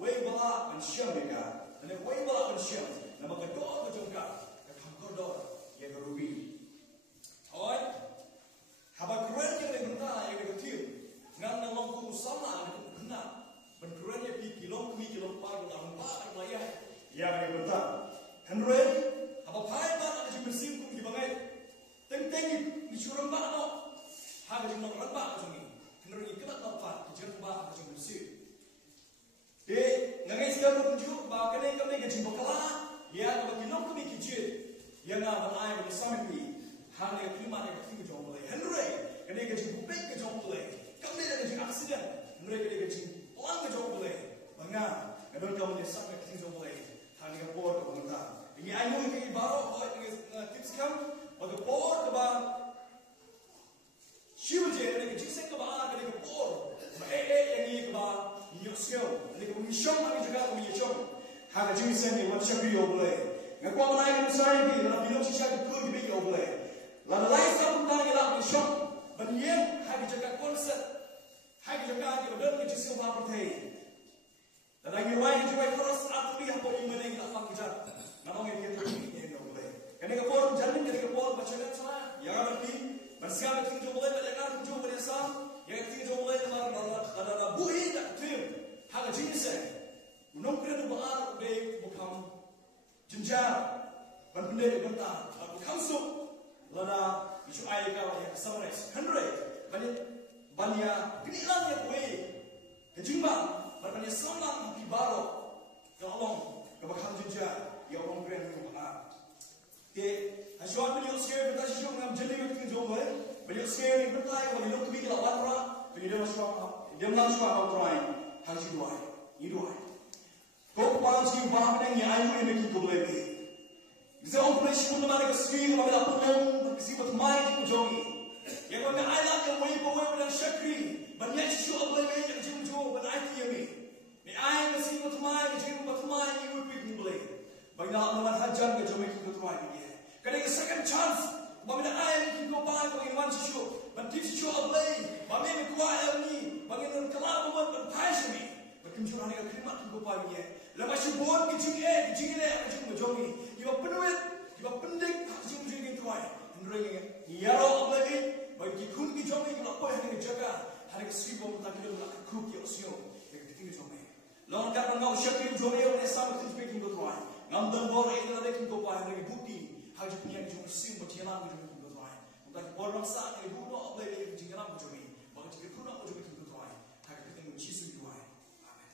way bala and shamika, and a way bala and sham, Namakador, the Junka, the Kamkodor, Yagarubi. Alright? Have a great Yagana, Yagatil, Nana Longu Sama, and Kuna, but Grania Piki, Long Miki, Long Park, and Park, and Yagana. And ready? Have a pie as you can see from the Bangai. Think you should run back now. How did you not run back to me? And you cannot not back to jump back as you can see. Eh, Nangaska look at you, Bakane, coming at Jimbokala, yeah, but you not make it chit. Yana, but I am the Sammy, Hana, Klimatic, I think it's on play. Henry, and they get you big at on play. Come in and you accident, and they get you long at on play. But now, I don't come with some things on play. Having a board on the time. I know you can borrow, or tips come, or the board about Shivajay, and they can think about a board. And about your skill, and they can show money to go when you show. Have a Jimmy send me what shall be your play. And what I am sorry, and I'll be no shall could be your play. Like the lights up and down it up in shop, but yet, have you got concert? Have you got your little which is so happy? That I can write into my cross after we have put you in the function. Not only get to be in your play. Can I go for German, can I go for Bachana? Yaraki, but Scabbard to play, but I got to do with his son. You think to play the Bui that too. Have a genius say. No credible art of day will come. Jinja, but Bune Banta, will come so. Lana, you should I go summarize. 100, but it Banya, Gnilan way. The Jimba. But when you saw them, you borrow the long, the Bakanjija, your own grand room. I shot when you're scared, but I show them jelly with things over. When you're scared, you reply, when you look to me like Watra, when you don't show up, you don't show up drawing. How do I? You do I. Go once you bargaining, I will make you go away. It's the operation of the screen of the upper but see what my Joey. You're going to island away with a shakri, but yet you show up like Jim Joe, but I hear me. May I see what my Jim, but mine you would be blame. By now, no one had John to make you go again. Can I get a second chance? But I can go by for you want to show, but if you show up late, but maybe quiet me, but in the Kalama, but passion me. But can you run a climat to go by again? Let us show one get you air, Jim Jogi. You open it, you open it, Jim Jim try. Ringing yellow of living, but you couldn't be jumping up having a jugger, having a sleep on the like a cookie or snow. They could think of me. Long time now, Shaki Johnny when something speaking good wine. None done more either they can go by having a booty. How you can you assume what you're not going to do good wine? Like Boram San, you would not play it to me, but you could not do it good wine. How you think with cheese with wine. Amen.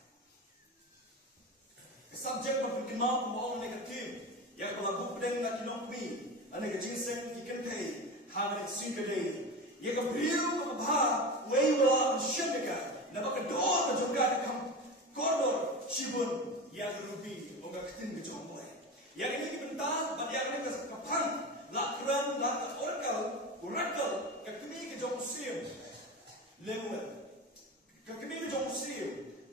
The subject of the command from all negative, Yakula Bupden that you know me. And I ginseng you can pay. Have it sink a day. You can brew of a bar, way will and shimmica. Never a door that you got to come. Corridor, Shibun, Yagarubi, or Gakin with your boy. Yagan even down, but Yagan is a punk, Lakran, Lak Oracle, Oracle, Kakini Jomuseum, Lemon, Kakini Jomuseum,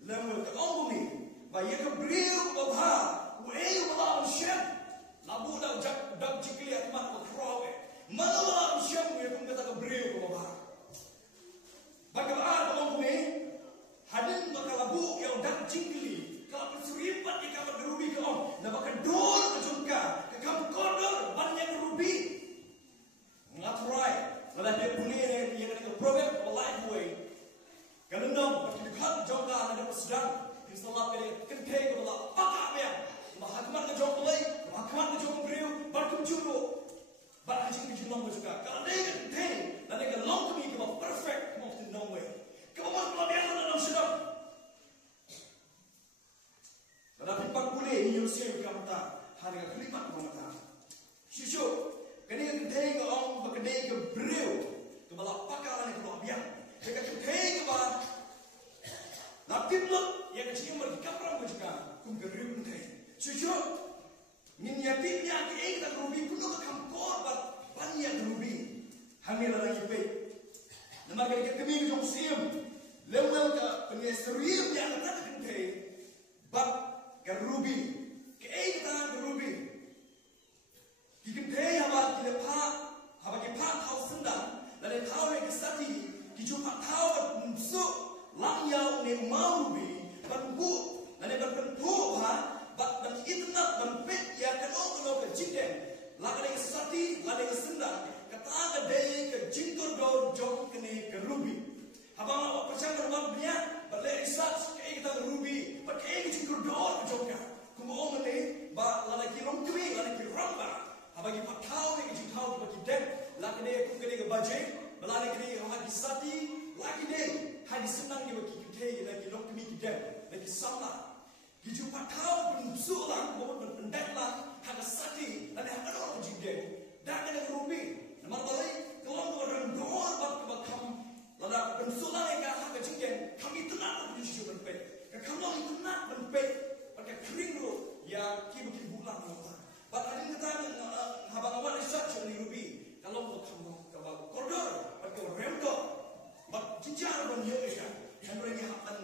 Lemon, Omni, by Yagan brew of bar, way will and shim. Nabu dah jak cikli atmat berkeruh. Mana malam siang we pun kata beriu ke bawah. Bagaimana orang ni hadin bakal labu yang dak cikli kalau berseripat di kamar gerubi ke on, nak bakal dor ke jungka ke kamar kodor banyak gerubi. Ngaturai, kalau dia punya yang ada program live way. Kalau nak dekat jungka ada sedang, installah pilih kentai ke bawah pakak dia. Mahkamah ke jom pelai, mahkamah ke jom beriu, berkum juru, berhajing ke jumlah juga. Kalau dia kentai, dan dia long kami kau perfect, kau mesti no way. Kau mahu kelabian dalam sedap. Tetapi pak boleh ini usia kau tak, hari kelima kau tak. Syukur, kini kentai kau orang berkenai ke beriu, kau balap pakar ni kelabian. Jika kentai kau balap, lapis lot yang kecil berkapram juga, kau beriu kentai. Syukur, min yatim yang kita rubi kuno kam korban banyak rubi. Hamil lagi baik. Nama kita kami jom siam, lewat ke penyesuaian yang ada kentai, bab ke rubi, kita rubi. Kentai apa kita pak tahu sendang, dan tahu yang kesati, kita pak tahu musuh lang yau ni mau rubi, bab bu. Lani berpentu ha, bat dan itnat dan pet ya kano ke jidem. Lagi ke sati, lagi ke sendang. Kata ke day ke jingkur dor jom kene ke rubi. Abang awak percaya berwak dia, berlai research ke kita rubi, berkai jingkur dor ke jomnya. Kumau mene, ba lagi rom kami, lagi ramba. Abang kita tahu ni kita tahu kita dem. Lagi day aku kene ke budget, belai kene hadi sati, lagi day hadi sendang kita kita lagi rom kami kita dem, lagi sama. Kita tahu pun sulang, pun pendeklah, hadi sati, lagi hadi orang jidem. Dah kene rubi. Nama balai kalau orang dor bab kebakam, lalu pensulang yang hak kejengken, kami tenang untuk dijual berpet. Kami tenang berpet, pakai kering dulu, ya kibu bulan apa. But ada yang kata habang awal research ni rubi, kalau kamu kalau koridor, pakai remdor, but jinjar banyok ya, yang mereka akan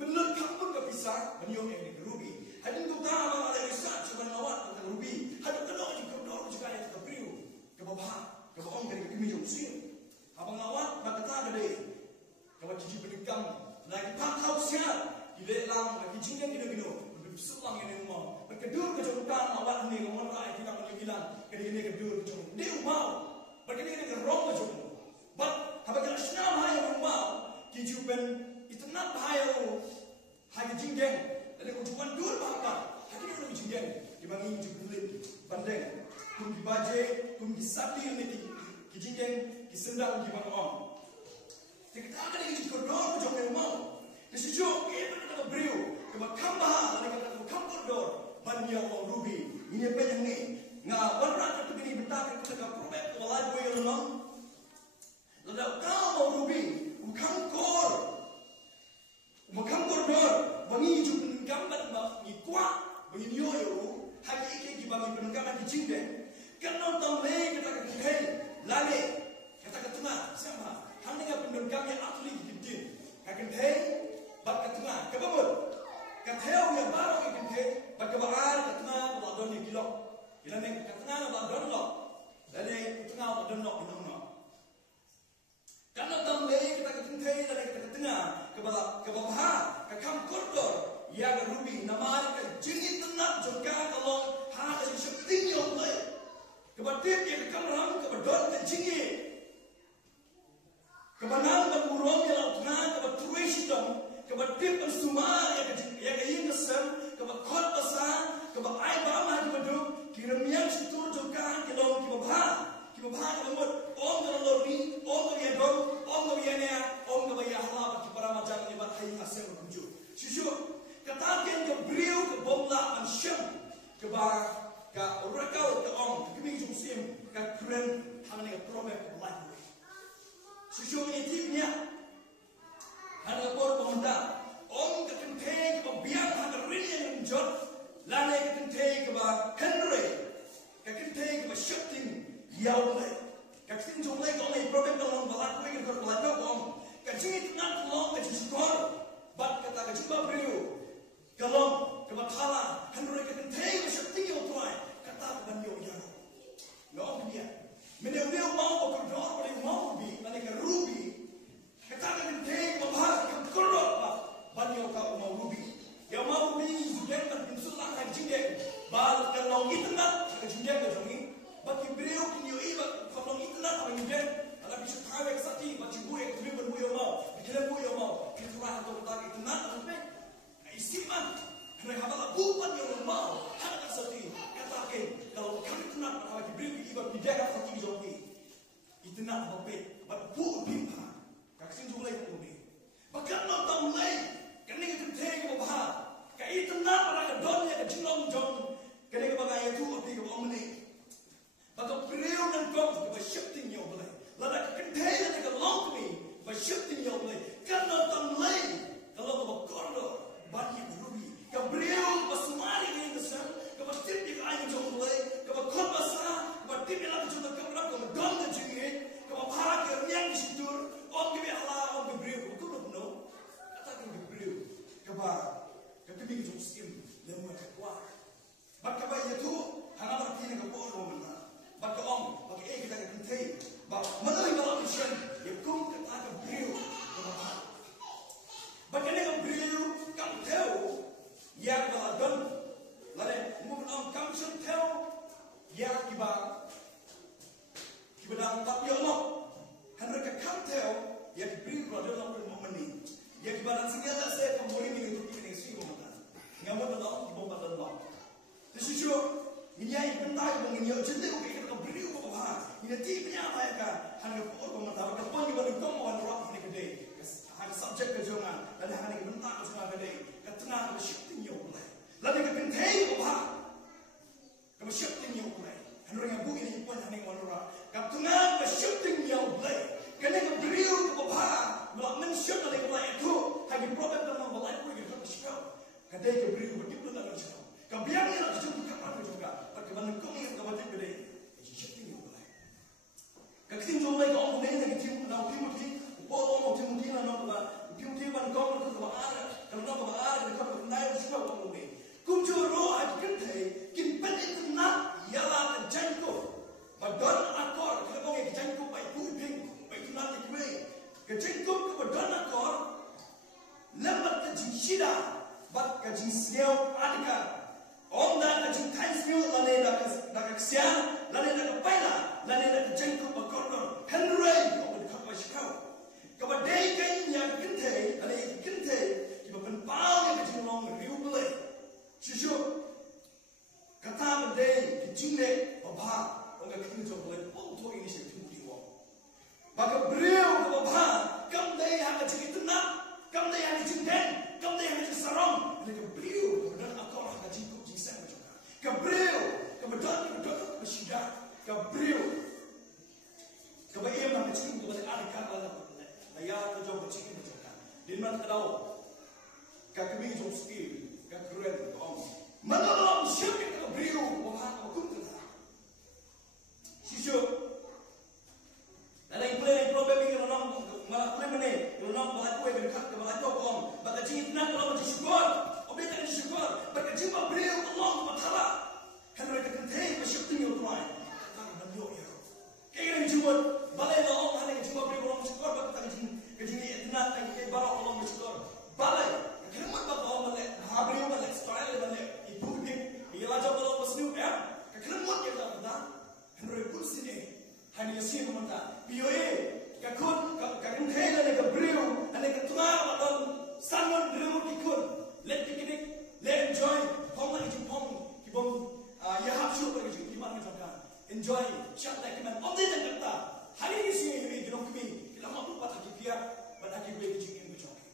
benar kampun kepisah banyok yang rubi. Ada yang kata habang ada research habang awal tentang rubi, ada kenal juga koridor juga yang terperiu ke bawah. Kalau orang dari kami jumpa, abang awak berkata dari, kalau cici berdekam, lagi pantau siap, di dalam lagi jingkang kita minum, bersulang yang mau, berkedur kejauhan awak ni, orang rakyat kita menyilang, kini kedur kejauhan, dia mau, berkini kerong kejauhan, but apabila senang hayat mau, kijuban itu nak hayat, hayat jingkang, dan kejuan dur apa, hari ini jingkang, dibangun jubulin, bandeng. Kum dibaje, kum disapi yang ni kijingkeng, kisendang di bawah. Kita akan lagi koridor jauh yang mau. Disitu kita nak beriu, kita kambah, kita nak koridor, banyak orang rubi. Ini apa yang ni? Ngah warna kita begini bentar kita nak probek walai boy orang. Lalu kau mau rubi, bukan kor, bukan koridor, bangi jumpa gambar bangi kuat, bangi nyoyo, hagi iki bangi penunggangan kijingkeng. Kalau tamleh kita kehei, lale kita ketengah sama. Hanya dengan penunggang yang asli kita kehei, bak ketengah, kebabut. Kehei yang baru kita kehei, bak kebaran ketengah wadon yang gilok. Kita ni ketengah wadon lok, lale ketengah wadon lok kita nak. Kalau tamleh kita kehei, lale kita ketengah, kebabah, kekam koridor, yang rubi, nama kita jengit tenang juga kalau hal yang seperti ini. Kebatip yang kekamram, kebadot kencinggi, kebanang keburung yang lautnya, kebatruai sidang, kebatip bersumar yang ingin kesem, kebatkot besar, kebakai bama kebaduk, kiremian situr juga kelong kebabah kebamut, om kelori, om kebiadong, om kebiania, om kebiahala bagi para macam ni batai hasil berkunjung. Susu, katakan kebriu kebomla ansyam, kebah. Ka rakau ke om kami jumsim ka keren hamne ka probe life susu ni tipnya ada por pemuda om ka kente ka biang hada rin jot lane ka kente ka henry ka kente ka shifting yaule ka tin jumle ko ni probe ka long balak we ka ko life om ka jit not long ka jiskor bat kata ka jumpa brio kalong ka bathala henry ka kente ka shifting yaule kata banyo ya, no dia. Meneweu mau koridor boleh mau bi, mana ke rubi. Kata kan teh membahas kan koridor banyo kau mau rubi. Ya mau rubi juga kan insulah kan jingeng. Bal kalau itnat kan jingeng ke jongi. Bagi beliau kinyo iba kalau itnat kan jingeng. Kalau bisa tahu eksakti bagi buaya kami berbuaya mau, bikin buaya mau. Kita rasa tu tak itnat sampai. Isiman. Kerana hamba bukan yang mau, hanya seperti katakan kalau kami tenang pada diberi ibadah bidara fakir joki, itu nak bapet, baput bimpa, kaksin jumlah yang ini. Bahkan nonton mulai, kerana kita tengok bahar, kai tenang pada kedonnya kecilong jom, kerana kebagai itu api kebawah meni. Bahkan beliau dan kau kita shifting yang boleh, lalu kenteng dan kelong kami, shifting yang boleh. Kerana nonton mulai, kalau kau koridor, banyak rubi. Gabriel basumari ni kesan, kebatip di kain jauh mulai, kebatkot basah, kebatip yang lagi jauh keberam, kebadon dan jengit, kebaparak yang disitur, om kebihala, om Gabriel, betul betul, katakan Gabriel, kebar, ketemu jauh sim, lemah kuat. Bak kebar itu, hanya berarti nak kebor mana, bak om, bak kita kentai, bak mana yang malam mission, yang kum kata Gabriel, kebar. Bak ini Gabriel, kamu tahu. yang jadi oke kita beriu ke bawah. Ini timnya apa ya kan? Hanya orang mata apa pun juga di kamu orang rock ini gede. Hanya subjek kejongan dan hanya bentak semua gede. Ketengah ke shifting yang mulai. Lalu ke kentai ke bawah. Ke shifting yang mulai. Hanya orang bu ini pun hanya orang rock. Ketengah ke shifting yang mulai. Kena ke beriu ke bawah. Belum mensyuk oleh mulai itu. Hanya problem dalam mulai pun kita bersyukur. Kedai ke beriu begitu dalam syukur. Kebiarnya nak jumpa kapan juga. Bagaimana kau ingat kepada kedai? Shifting yang mulai. Ketika jumpa kau mulai dengan tim, nak Timothy, boleh mau Timothy nak apa? Timothy mana kau nak apa ada? Kalau nak apa ada, kau nak naik semua kau mulai. Kau juru ada kedai, kin penting nak ialah terjangkau. Badan akor, kalau kau yang terjangkau baik puding, baik nak dikwe. Terjangkau ke badan akor, lembat terjingshida, bat terjingsel adikah. Onda kajing times new lane nak kesian, lane nak paila, lane nak jengkau berkorban. Henry, kau berkata sikau. Kau day kan yang kente, lane kente, kita penpau yang kajing long riu boleh. Susu, kata day kajing le, bapa, orang kajing jauh boleh, untuk ini sih tinggi wong. Maka beriau bapa, kam day yang kajing itu nak, kam day yang kajing den, kam day yang kajing sarong, lane beriau dan akor kajing. Gabriel, kebetulan bersidang. Gabriel, kebaik yang macam itu pada adik kakak layar kerja macam itu macam. Di mana tahu? Kami jom skill, keren om. Mana dalam siapa Gabriel? Wah, aku tu. Sisyo. Dalam problem ini orang malah problem ni, orang malah kau yang dekat, malah kau om. Baca cinta nak kalau macam syukur. Obey tak syukur. Baca cinta Gabriel Allah Taala. Kan mereka kentai bersyukur yang tuan. Kata beliau ya. Kaya yang cuma balai Allah hanya cuma beri orang bersyukur. Baca tak kejing ni enak tak kaya barang Allah bersyukur. Balai. Kenapa baca Allah balai? Beriau balai. Style balai. Itu ni. Ialah jawab Allah bersenyum ya. Kenapa dia tak kata? Kan mereka pun sini. Hanya sini mata. Bioe. Kakun kentai lagi beriau. Hanya ketua atau sangat beriau ikut. Let picnic. Let enjoy. Pom lagi pom. Kibom. Ya hapsu pergi jadi mana macam enjoy chat like man all day dan kata hari ini sih ini kita kami kita mahu buat lagi dia buat lagi boleh jadi macam ni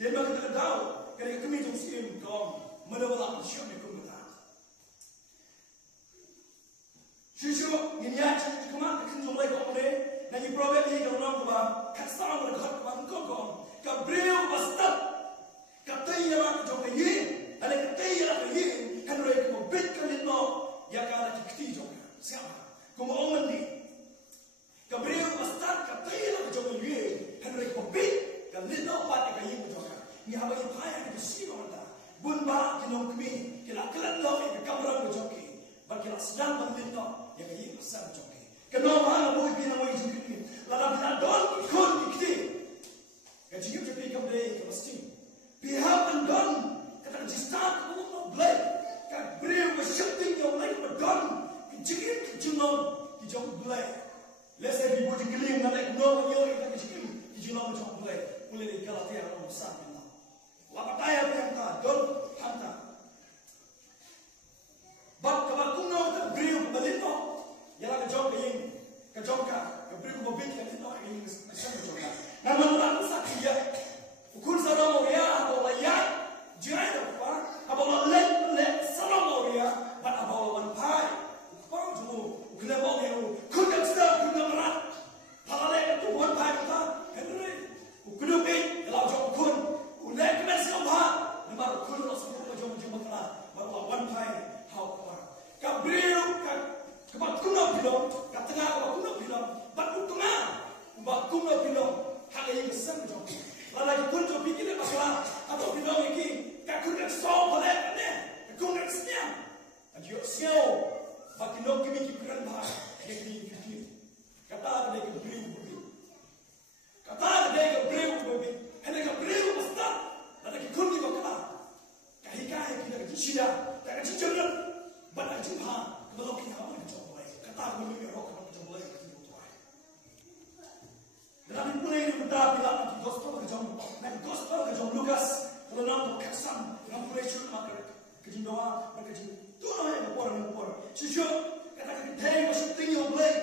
dan bagi kita tahu kerana kami jom sih kau mana malam siapa yang kau minta susu ini aja cuma kita jom lagi kau boleh nanti problem ini kalau orang kau kasar mereka kau Gabriel bastard kata ia jom lagi ada kata ia lagi kan mereka membit kalino ya kana kiti jong siapa kuma omen ni Gabriel bastard kataya jong ye kan mereka membit kalino pat ka yin jong ni haba yin paya ni si onda bun ba kinong kmi kila klan no ke kamera jong ki ba kila sedang membitno ya ka yin san jong ki kano ma mo bi na mo yin ki la la bila don kon kiti ka jigip te kam dei ka mesti bi ha ban don kata jistat mo blay Gabriel was shifting your life but God kejigit kejunong kijong belai. Let's say people jengkeling nak no yo kita kejigit kijunong kijong belai. Mulai dari Galatia orang besar kita. Lapa tayar yang ta don hanta. Bab kabakuno Gabriel balito. Yalah kejong kejong ka Gabriel mobit yang itu yang macam kejong. Nama orang sakit ya. Ukur sarang orang atau layak jangan apa apa lek salam orang but apa orang pai kau tu kena bawa yang kau tak sedar kau tak merat halal itu orang pai kita Henry kau pun kalau jauh kau lek kena siapa nampak kau nak semua jauh kena bawa orang pai how Gabriel kebat kuno bilang katengah kebat kuno bilang batu tengah kebat kuno bilang hal yang besar jauh lalu pun jauh pikir masalah atau bilang ini kakak nak solve boleh ni kakak nak senyap ajo siau bagi lo kami kiran bah yang ini fikir kata ada yang beri kata ada yang beri hendak yang beri pasta ada yang kundi bakal kahikah kita kecil tak kecil jangan banyak jumpa kalau kita mana coba kata beri rock kalau coba kita buat dalam mulai kita bilang kita gospel kejam Lukas kalau nak kesan, nak boleh cuma makan kejim doa, makan kejim. Tu orang yang berpor. Sejauh kata kenteng bersyuting yang boleh.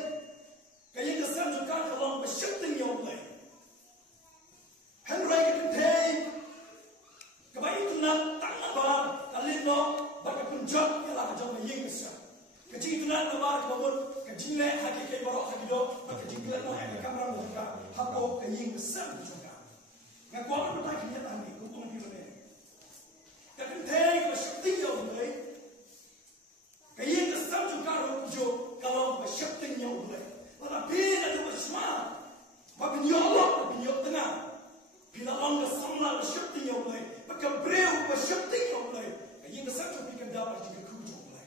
Kaya kesan juga kalau bersyuting yang boleh. Henry kenteng. Kebaik itu nak tak nabar kalian no bagi punjab ialah jauh yang kesan. Kecil itu nak nabar kebagun kecilnya hati kaya baru hati do bagi jingklan no hati kamera mereka hapo kaya yang kesan juga. Ngakuan bertai kenyataan ni kumpul di mana. Kenteng bersyuting yang boleh. Kaya kesan juga rujuk kalau bersyuting yang boleh. Tetapi ada bersama, bagi Allah, bagi tengah. Bila orang kesamlah bersyuting yang boleh, bagi beriau bersyuting yang boleh. Kaya kesan juga kita dapat jika kujuk boleh.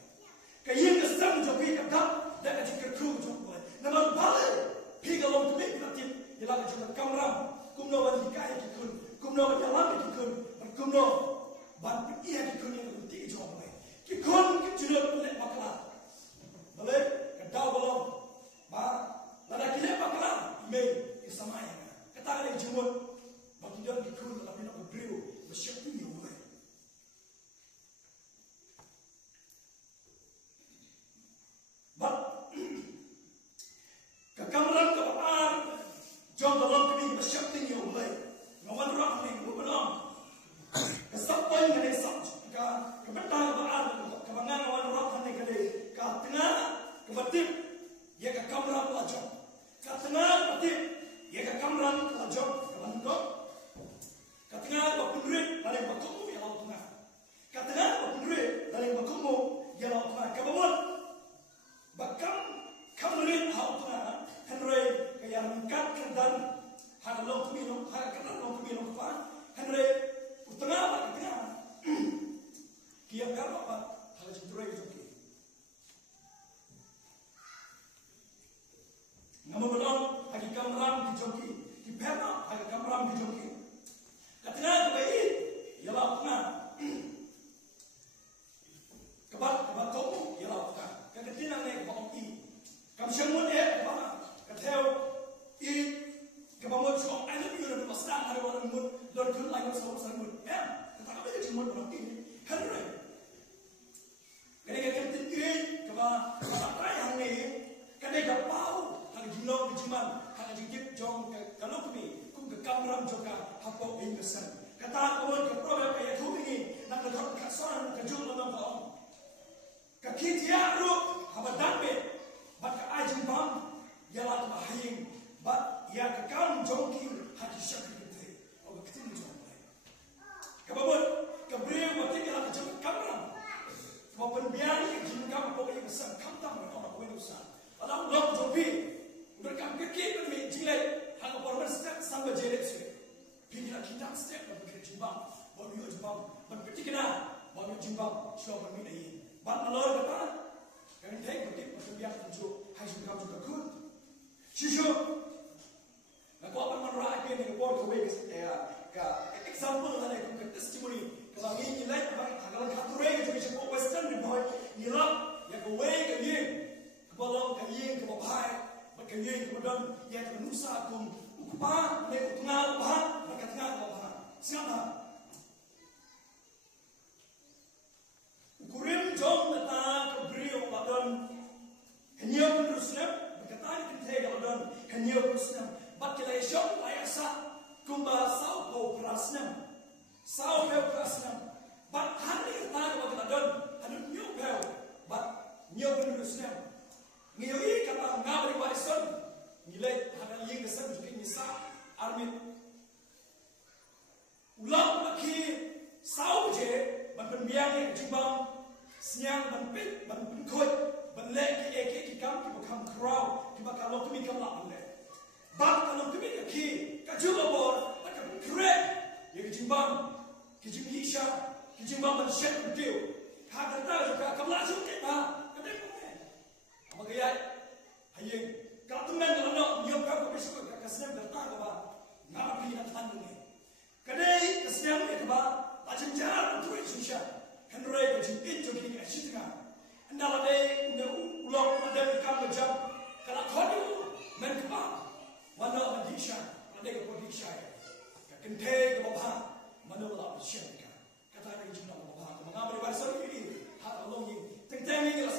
Kaya kesan juga kita dapat jika kujuk boleh. Namun balik, bila orang kembali berlatih, ialah juga kamera, kumno bagi kaya kikun, kumno bagi alam kikun, kumno bagi ia kikun yang berhenti juga boleh. Kikun kejunut boleh bakalah. Boleh, kedau belum. Lada kita bakalah email sama yang kata ada jumut bagi dia dikul tapi nak beriu bersyuting yang boleh. Kekameran kebapaan jom dalam kami bersyuting yang boleh. Ngawan roh ni bukan kesapai yang ada sah. Kebetul kebapaan kebangan ngawan roh ni kali tengah kebetul. Ia kekamran pelajar. Katengah berarti ia kekamran pelajar kebantu. Katengah berpendrit dari bakumu yang laut tengah. Katengah berpendrit dari bakumu yang laut tengah. Kebangun bakam kamrit laut tengah. Henry kaya meningkat dan hal laut minum, hal kenal laut minum apa? Henry utengah apa tengah? Kia kau apa? Hal cenderung itu. Namun benar, hagi kamram dijoki, di perna hagi kamram dijoki. Katanya kebaik, ialah pernah. Kebat kau, ialah pernah. Keketingan naik kau i, kam semua naik apa? Ketel i, kebamut so, ada pun ada pasang ada orang mut, lor kun lagi pasang pasang mut. Ya, kata apa jadi mut orang ini? Henry. Kerana keketin i, kebat apa yang ni? Kerana kepau. Jumlah berjiman, hanya jikip jom kalau kami, kum ke kamram juga hapok inggesan. Kata kawan ke program kaya tu ini, nak lekor kasan kejung dalam bawang. Kaki dia ruk, haba dampe, bat ke ajin bam, ialah bahaying, bat ia ke kam jongki hati syakir kita. Oh ketemu jom lagi. Kababut, kebriang waktu ialah kejung kamram. Maupun biari kejung kam hapok inggesan, kam tam orang kau inggesan. Alam lom jopi. Berkam kekik bermi jilai hanga korban step sampai jerit sih. Bila kita step berkira jimbang, baru jimbang, berpeti kena, baru jimbang, siapa bermi lagi. Ban alor kata, kami tengok berkit berbiak tunjuk, hai sudah juga good. Shisho, aku akan menerai ke ni report ke example ada ke testimoni. Kalau ini jilai, kalau katurai ke jadi sebuah western report, nilap yang ke way ke ye, kebalang ke ye ke bapai. Kaya kemudian ia ternusa kum ukpa mereka tengah upah mereka tengah upah siapa ukurim jom datang ke beliau badan hanya berusnam berkata kita badan hanya berusnam bakilah syok ayasa kumba sau kau prasnam sau kau prasnam bat hari kita badan anu new kau bat new berusnam Ngiyoi kata ngabri warisan nilai hanya yang kesan juga nisa armit ulang bagi sau je ban penbiang jimbang siang ban pit ban penkoi ban lek ki kam ki bakam crowd ki bakalo kami kam la le ban kalau kami ki kaju bor bakam krek yang jimbang ki jimbisha ki jimbang ban shet deal hada ta juga kam la jum ke ba Magaya, hayeng, kalau teman kalau nak nyom kau besok kesenian bertang apa, ngapi nak tanding ni. Kadai kesenian itu apa, macam jalan untuk Indonesia, henry macam itu kita cerita. Anda ada ulang ada ikan macam kalau kau menkapa, mana Malaysia, ada ke Malaysia, kenteng apa, mana Malaysia. Kata ada jumlah apa, mengambil bahasa ini, hal Allah ini, tentang ini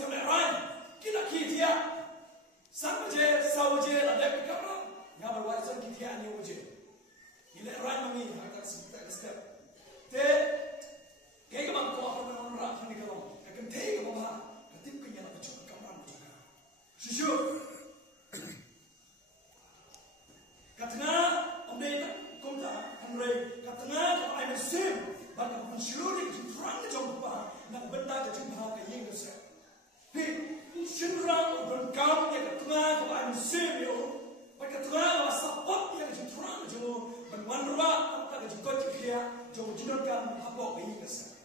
kan habok ini kesan.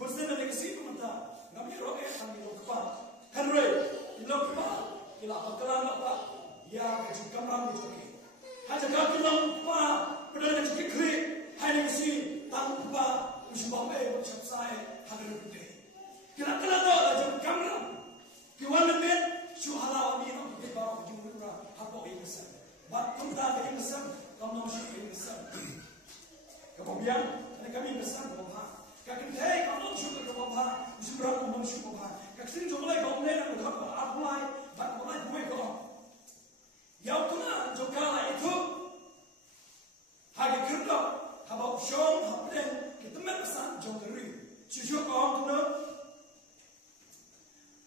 Bersama dengan si pemerintah, kami roke kami lokpa. Henry, lokpa, kita bakalan lokpa. Ya, kita kamera mencuci. Hanya kami lokpa, berdana cuci klik. Hanya si tanpa usaha macam saya hadir di. Kita kena tahu macam kamera. Kiwan men, suhala ini nak kita bawa jumpa habok ini kesan. Bat kita ini kesan, kamu masih ini kesan. Kemudian kami bersama Bapak. Kakek saya kalau syukur ke Bapak, syukur aku bersyukur Bapak. Kakek sini juga lagi kau melihat aku apa? Aku mulai, aku mulai gue kau. Yang tuna juga itu hari kerja, habis show, habis kita merasa jauh dari. Syukur kau tuna,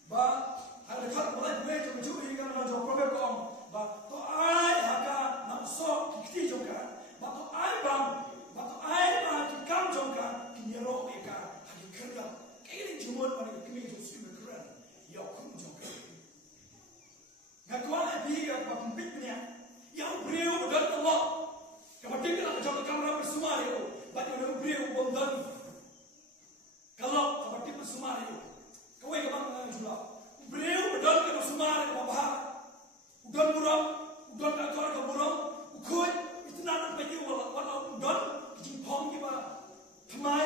bah hari kerja mulai gue juga ikan jauh problem kau. Bah tu ay harga nak sok kita juga. Bah tu ay bang. Batu air batu kam jongka kinyero eka hari kerja. Kini jumut pada kami justru berkeran. Ya kum jongka. Ngakuan abi apa pembitnya. Yang beriu dan Allah. Kemudian kita jongka kamera bersama itu. Batu yang beriu bondan. Kalau kemudian bersama itu. Kau yang mana juga. Beriu dan kita bersama itu apa? Udan burung, udan kakor ke burung. Ukut itu nanti baju walau udan. Jempong kita, thamai,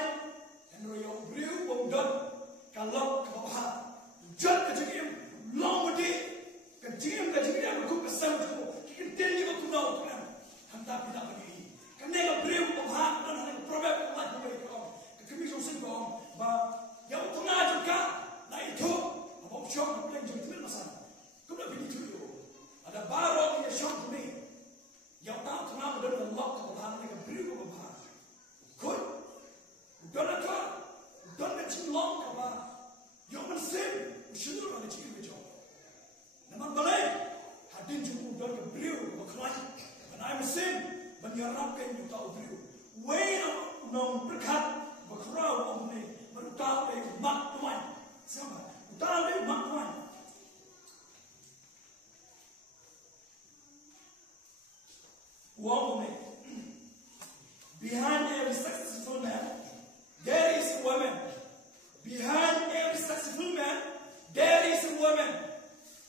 henry yang beriu bondan, kalau kebawah, jat kejadian, long mudi, kejadian aku kesal tu, kejadian juga aku tahu kan, hendak tidak begini, kerana yang beriu kebawah dan yang problem lagi mereka, kami susah kau, bah yang tengah juga, nah itu, apa option yang jadi masalah, kau nak begini dulu, ada baru yang syok ni, yang tahu tengah dan Allah kebawah yang beriu kebawah. Good. Don't let go. Don't let you long come on. You're going to sin. You shouldn't run into your job. Naman balay. Hadin you don't get brew or cry. And I'm a sin. But you're not getting you to brew. Way no berkat. Berkerau om ni. Berutang le mak tuan. Siapa? Utang le mak tuan. Uang ni. Behind every successful man, there is a woman. Behind every successful man, there is a woman.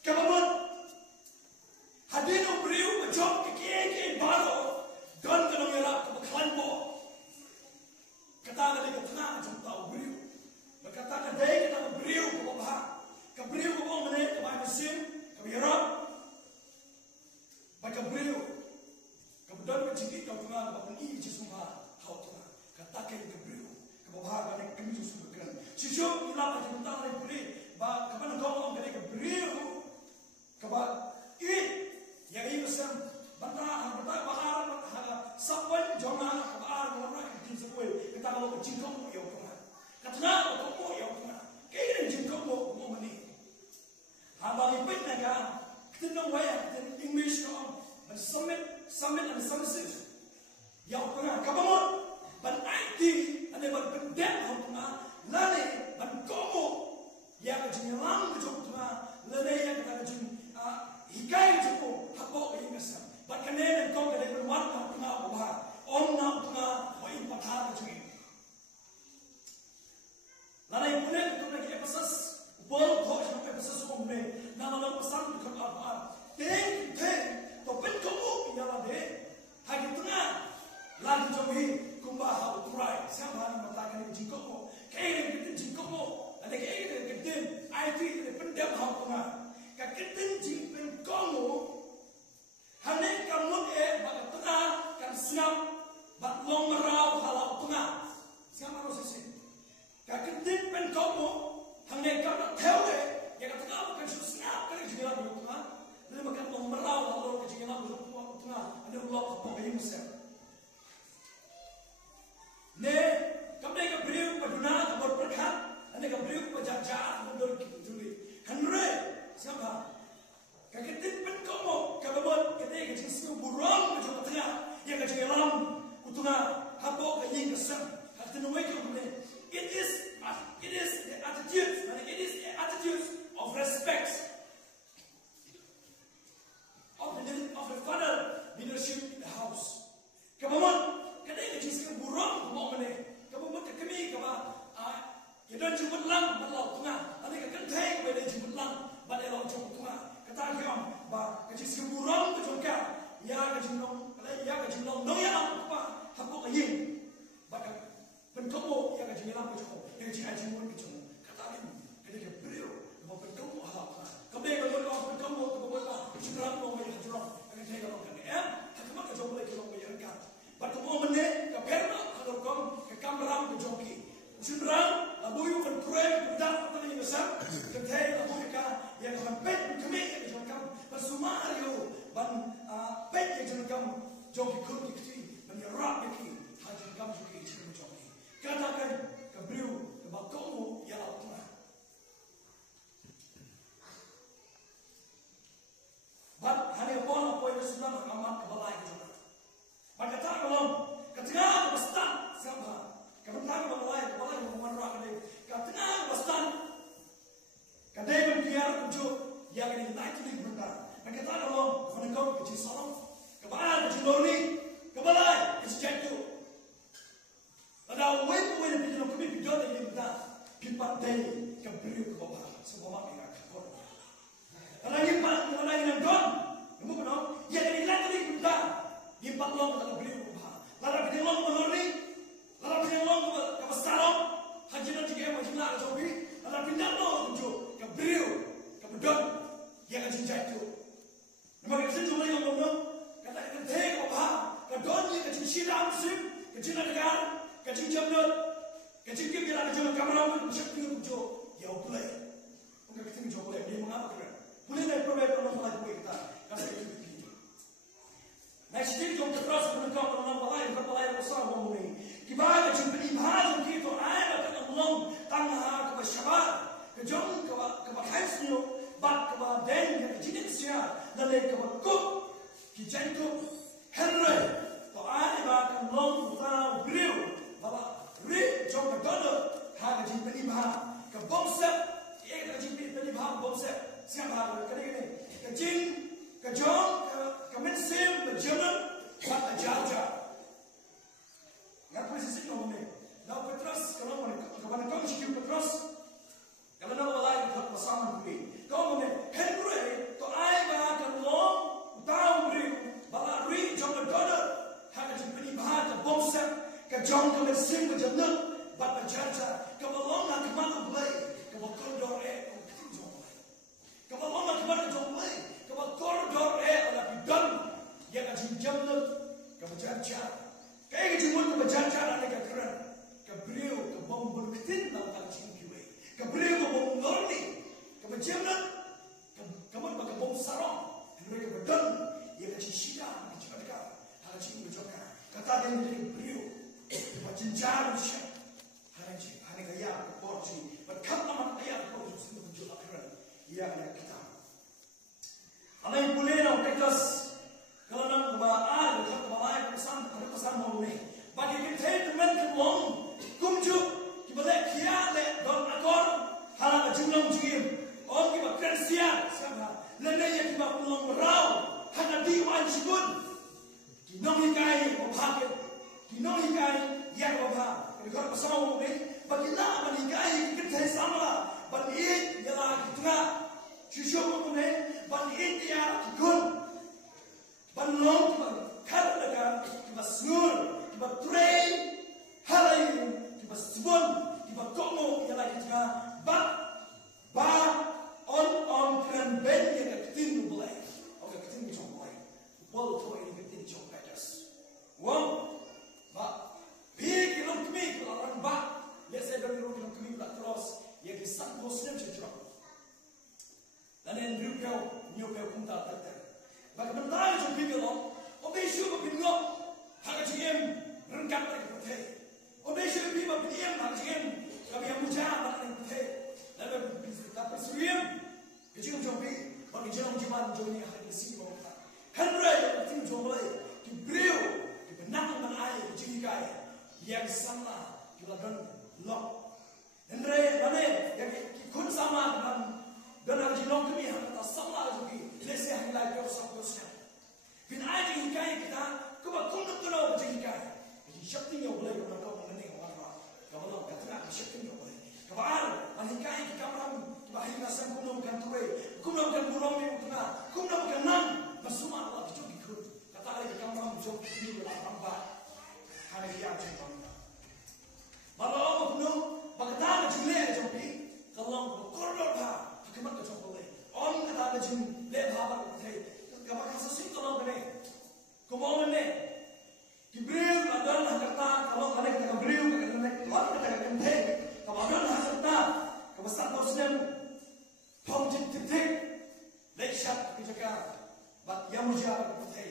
Come on. Hadino beriu job ke baru. Don kena merah ke kelanbo. Kata kali ketengah jom tahu beriu. Berkata kedai kita beriu ke bawah. Ke beriu ke bawah mana? Ke bawah mesin. Ke merah. Baca beriu. Kemudian berjigit kau tengah bapak ini semua kau tengah katakan ke beriu ke bawah pada kami susu berkeran. Sejauh inilah macam tentang lagi beri. Bah kepada kau orang dari ke beriu ke bawah ini yang ini macam bantah bahar sawan jangan ke bahar orang yang disebut kita kalau berjingkong yang tengah. Katanya kau yang tengah. Kira jingkong mau mana? Abang ipit naga kita nak wayar kita English kau submit and submissive. Yang tengah kabangun, ban IT, ane ban pendek yang tengah, lane ban komo, yang kecil lang kecil tengah, lane yang kecil hikai kecil, habok yang besar. Ban kene dan kau kene berwarna yang tengah bawah, om yang tengah, wain patah kecil. Lane punya kau lagi episode, baru kau sampai episode umne, nama nama pesan kau apa? Teng. Topin kamu ialah deh. Hari tengah lagi jomhi kumbah uturai. Siapa yang mengatakan jingkokmu? Kayak kita jingkokmu. Ada kayak kita IT kita pendam hal tengah. Kita jingkok kamu. Hanya kamu bak tengah kan siap bak long merau halau tengah. Siapa harus sih? Kita pen kamu. Hanya kamu tahu yang tengah bukan siap kerja dalam tengah. Lalu makan long merau halau kejengan berumur tengah. Ada Allah apa yang besar. Ne, kamu nak beriu paduna berberkat. Anda kan beriu berjajar mundur kita dulu. Henry, siapa? Kagetin pen kamu. Kalau buat kita kecil semua burung macam tengah. Yang kecil lam utuna habok yang kesam. Hati nuai kamu ne. It is the attitude. It is the attitude of respect. Of the father leadership in the house. kan jemput lang balau tengah ane kan thaiไปเลยjemput lang ba de lo jemput tengah kata kiam ba ka ji siburang ka jongka ya ka jinong ya ka jinong no ya am pa hakko ka yin ba ka pen komo ya ka jinong ka jong ya ji ai jinong ka jong kata ni ka de brio ba pen komo ha ka be ka lo pen komo ka ba jinong no ya jinong ka thai ka lo ka ya hakko ka jong le ka lo ya ka ba ko mo ne ka perna ka lo kom ka kamram ka jongki Jinrang, abu yu kan kruem, dah apa ni besar, kentai abu ika yang hampir kami yang jangkam, bersumar yu, ban pet yang jangkam, joki kur dikti, ban yarap dikti, hal jangkam joki cium joki. Katakan kebriu, kebakomu yang lautnya. Ban hanya bola poin sudah amat kebalai juga. Ban kata belum, ketika besar siapa? Kebetulan balai memanrak ni. Katanya besar. Kadai berkiar kujuk yang ini naik tu bentar. Mereka tak kalau kau kecil salam, kebalai kecil lori, kebalai kecil jatuh. Ada web pergi nak kami pergi ni bentar. Pipat day kebriu ke bawah. Semua mak mereka kau. Kalau ni nak don, kamu kenal? Yang ini naik tu bentar. Pipat long tak kebriu ke bawah. Lalu pergi long melori. Kalau pindah long ke besarong, haji nanti kita macam nak cobi. Kalau pindah long tu ke beriu, ke bedon, yang haji jatuh. Nampak kita cuma yang ngomong, kata kita teh apa, ke don yang haji siram sim, ke cina negara, ke cina jamnut, ke cina kita nak jalan kamera pun macam tu tu, ya boleh. Mungkin kita ni boleh, dia mengapa kira? Boleh naik perbaik kalau malah boleh kita, kasih itu begini. Nah, sedikit jom terus menengok orang balai besar ngomong ni. Kibaya jemput ibhal kita ada ke Allah tanah ke syabat ke jom ke hansio bak ke den ke jinsia lalu ke kuk ke jantung henry to ada ke Allah tahu beliau bahwa ri jom ke dono hak jemput ibhal ke bomset ia ke jemput ibhal bomset siapa ke ni ke jin ke jom ke mensim ke jalan bak ajar. Nak posisi ni, nak Petrus kalau kau mesti Petrus, kalau nak balai kau bersama beri. Kau mana Henry, tu ayah kan long, tahu beri, balai jangan dodo, hanya jemput bahasa bomset, ke jom kau mesin ke jenut, bapa jaja, kau long nak kemana balai, kau koridor kau kita jom balai, kau long nak kemana jom balai, kau koridor ada bidang, yang ada jenut, kau jaja. Kaya jemput ke berjalan ke keren, ke beliau ke bom berketin dalam kali cingkiwe, ke beliau ke bom lorni, ke berjalan, ke bom sarong, mereka berdon, ia ke cingsian, ke cingkar, hal cing berjalan, kata dia menjadi beliau, macam jarum siap, hanya kaya porsi, berkat amat kaya porsi semua berjalan keren, ia kena kita. Kalau yang boleh nak tegas. Kalau nak berada di balai pesan mau ni, bagi kita teman kemong, kumju, kita boleh kiat don akor, halang jumlah jim, orang kita kersian, siapa, lelai yang kita pulang merau, hanya diwan sikun, kinong hikai berbahagia, kinong hikai yang berbahagia. Kalau pesan mau ni, bagi nak menikai kita sama, bagi ialah kita, cucu mau ni, bagi dia kikun. Balong kita katakan kita senur, kita train, halai, kita sebon, kita komo yang lagi kita on keren ben yang kita tinggal boleh, oke kita tinggal jom boleh, bol tu ini kita tinggal jom pedas, wow, pergi kita kami kalau orang biasa dari orang kami tak terus, yang kita bosnya cecok, dan yang nyukai pun tak terter. Bagaimana jom pergi lo? Obe siapa pinggok? Harga jiem rengkat lagi putih. Obe siapa pergi harga jiem kami yang muda lagi putih. Lalu kita persuim, kecil jom pergi. Bagi jalan jimat jom ni hari sini bawa. Henry yang jom mulai diberiu, dibenang dengan air kecil kaya yang sama kita dan lock. Henry mana yang kun sama dan harga jilong kami yang tak sama lagi. Lesnya hingga kau sampusnya. Bin aja hingga kita kau kau nak macam hingga. Jadi syakti yang boleh kau nak kau mengenai orang. Kau nak kata nak syakti yang boleh. Kau ya jumpa. Malam penuh, bagaikan jumlah jumpi. Kalau koridor dah, akibat kejauhan boleh. Orang kata jum lebar berkata, kapan kasus kalau kene, kemana ne? Kibriu adalah kata kalau kene kita kibriu, kalau kita kente, kalau adalah kata kebesaran Muslim, pemjit titik, lekshat kejaga, bat yang mujar berkata,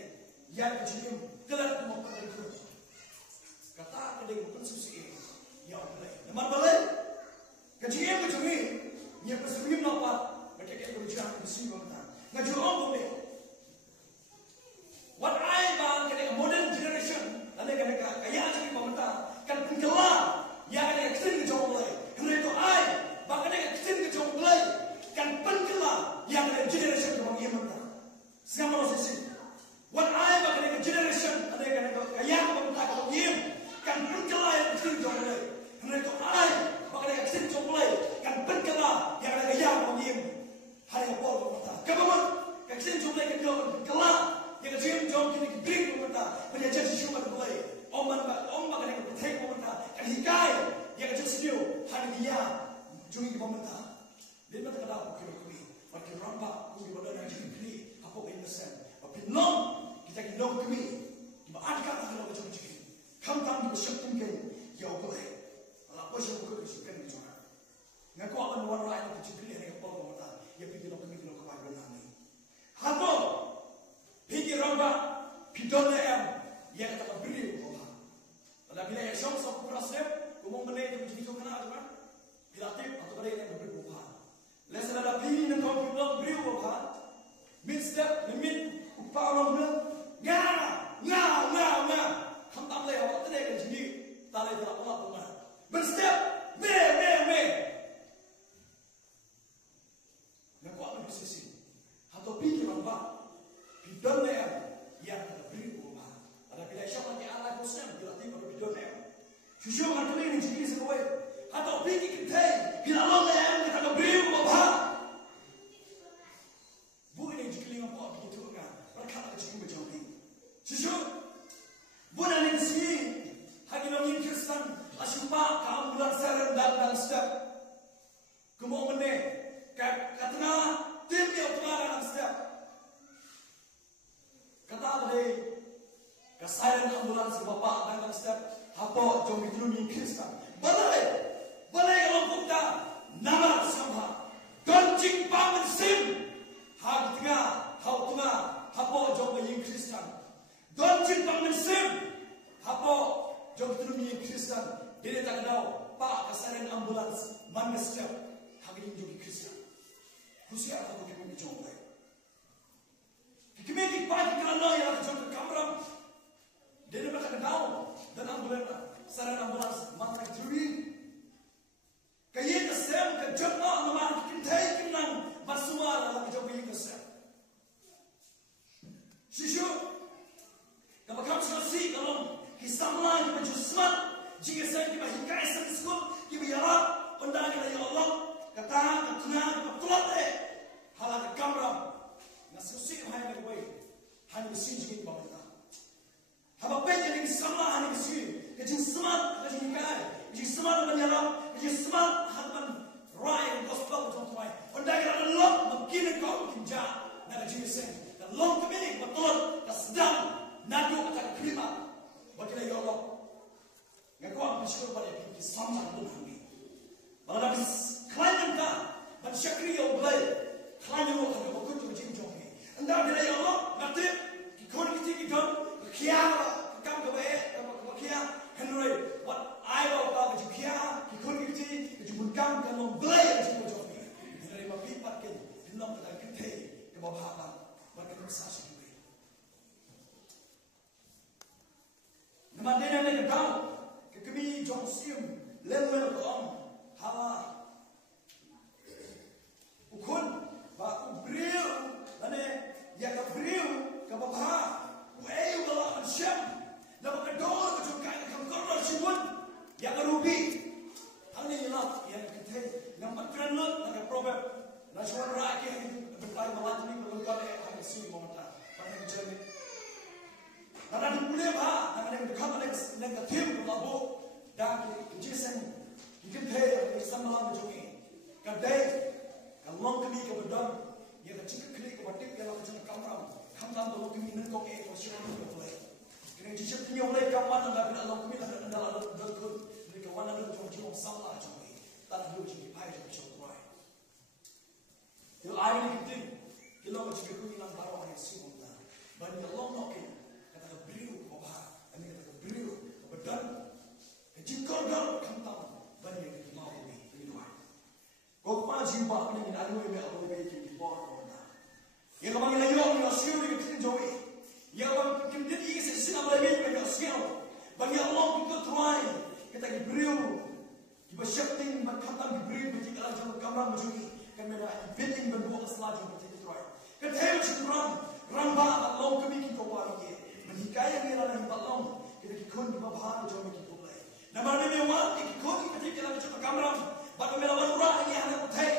yang kecil, kelat mau pergi. Kata kene bukan susi, ya boleh. Nama boleh. Kecil macam ni, dia persetujuan apa? Mereka kena berjalan ke sini bangsa. Ngajur orang boleh. What I bang kena modern generation, anda kena kaya jadi bangsa. Kan penggelar, yang kena kecil ke jauh boleh. Kerana itu I, bang kena kecil ke jauh boleh. Kan penggelar, yang kena generation ke bangsa bangsa. Siapa orang sisi? What I bang kena generation, anda kena kaya bangsa ke bangsa. Kan penggelar yang kecil ke jauh boleh. Kerana itu I. Maka dia kecil jomblay kan berkelah yang ada gaya mengim hari apa berkata kapan kecil jomblay kan berkelah yang kecil jom kini bring berkata penjajan siapa berkelah om maka dia bertek berkata kan hikai yang kecil sendiri hari dia jungi berkata dia berkata apa kami makin rampak kami berada di sini apa innocent tapi non kita kena kami dimaafkan kalau macam ini kami tak bersyukur ya boleh apa sih bukan kesukaan itu orang. Ngaku akan orang lain yang kecil yang kepala kota, yang pikir nak kebahagiaan kami. Apa? Pikir orang pidana yang kata beri kota. Kalau bila yang sama prasep, kamu mengenai itu jadi kena apa? Pilatif atau ada yang beri kota. Lepas ada pilih yang kau pilih beri kota, mid step, limit, upah orang ngah. Hantam leh awak tadi kan jadi talai tak apa. Berstep, me. Nak apa sisi? Atau pikir apa? Bidon yang beri rumah. Ada bila siapa lagi Allah Muslim dilatih pada bidon Jujur kan kali ini jadi sesuai. Atau pikir kita bila Allah kita beri rumah. Bukan yang jadi apa begitu kan? Mereka tak jadi macam ni. Jujur, bukan yang sini. Hagi orang Kristen. Asyumpa kaum bulan seren dan step. Kemudian ni, katanya tim yang tengah dalam step. Kata tadi, kesairan ambulans bapak dalam step. Apa jom itu ni Kristen? Balai kalau kita nama sama. Doncing bangun sim. Hagi tengah, apa jom ini Kristen? Doncing bangun sim. Apa jom itu ni Kristen? Dia tak tahu pak kesalahan ambulans mana setiap hari ini jadi Kristen. Khususnya apa yang kami coba. Kami di pagi kerana yang ada kamera. Dia tak tahu dan ambulans kesalahan ambulans mana terjadi. Kaya kesem kejodoh nama kita kenang masumar dalam job ini kesem. Sisyo, kalau kamu selesai kalau hisamlah yang menjusmat. Jika saya kita hikai sesuatu, kita yarap undangan dari Allah, kata betul halat kamera, nasusi hanya berway, hanya bersin jika kita. Apa yang sama hanya bersin, kecil semat, kecil hikai, kecil semat menyarap, kecil semat hanya raya gospel contohnya. Undangan Allah mungkin kau kinja, nak jisen, dan long kami betul, kesedang, nado kata kelima, bagi Allah. Ngaku aku bersyukur pada kita sama Tuhan ini. Malah habis kalian tak bersyukur yang baik. Kalian yang ada waktu tu macam ni. Anda bila ya Allah nanti kikon kita kia kam kebaik kia Henry what I will have to kia kikon kita jumpa kam kalau baik macam ni. Henry mapi pakai dalam dalam kita ke bawah apa bagi sasi ni. Nama dia ni kau. Kami jom siam level on hala ukun ba ubriu ane ya ka briu ka bapa wei wala ansham na ba dor ka jom ka korno simun ya ka rubi ani not ya ka number 3 not na proverb na shwan ra ke berpai malatni berkai ha si monta pada jernih karena di mulai bah, dengan yang dekat dengan tim labu dan kejisan, mungkin dia sama lah macam ni. Kadai, kalau kami kebetulan, dia kecil klik kebetulan dia nak macam kamera tu kami nak kau masih orang boleh. Kerana jika punya boleh kawan anda bila Allah kami nak anda berkut, mereka kawan anda macam salah macam ni. Tak boleh jadi payah macam tu. Kalau air ni kita, kalau macam kita hilang baru air semua. Bagi Allah nak kata beriu kebah, ini kata beriu kebetulan. Jika kau kantam, bagi kita mau ini doa. Kau pernah jumpa dengan ada yang Allah bagi di bawah kita. Yang kami nak yang siapa yang kita jauhi, yang kami kita ini sesuatu yang bagi siapa. Bagi Allah kita tuai, kita beriu, kita syaitan berkata beriu bagi kita jangan kamera menjadi. Kami nak bidding berdua keselah jumpa kita tuai. Kedai macam ramba Allah kami kita wari, menghikaya kita dalam Allah kita kikun di bawah jauh kita boleh. Nama Nabi Muhammad kikun kita tidak macam kamera. Bagi melawan orang yang anak utai,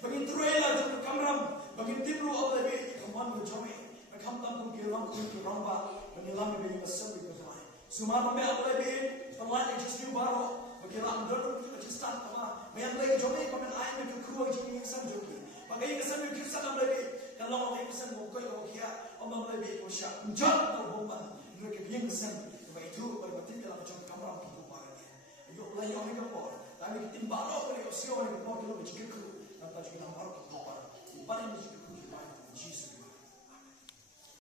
bagi terela jumpa kamera, bagi tiru Allah beri kawan menjauh. Kami tampun kiram kita ramba, menyelam beri besar di bawah. Semua Nabi Allah beri telah existir baru, bagi ram dulu kita start apa. Yang lagi jauh kami ayat kita keluar jadi insan jauh. Bagi kesan kita sana beri. Kalau orang kesan mukoi orang kia, orang lebih kosyak, menjadi bomba. Mereka biang kesan, sebab itu bagi batin dalam macam kamera kita buat. Ayok lah yang mereka buat. Tapi kita baru beri usia mereka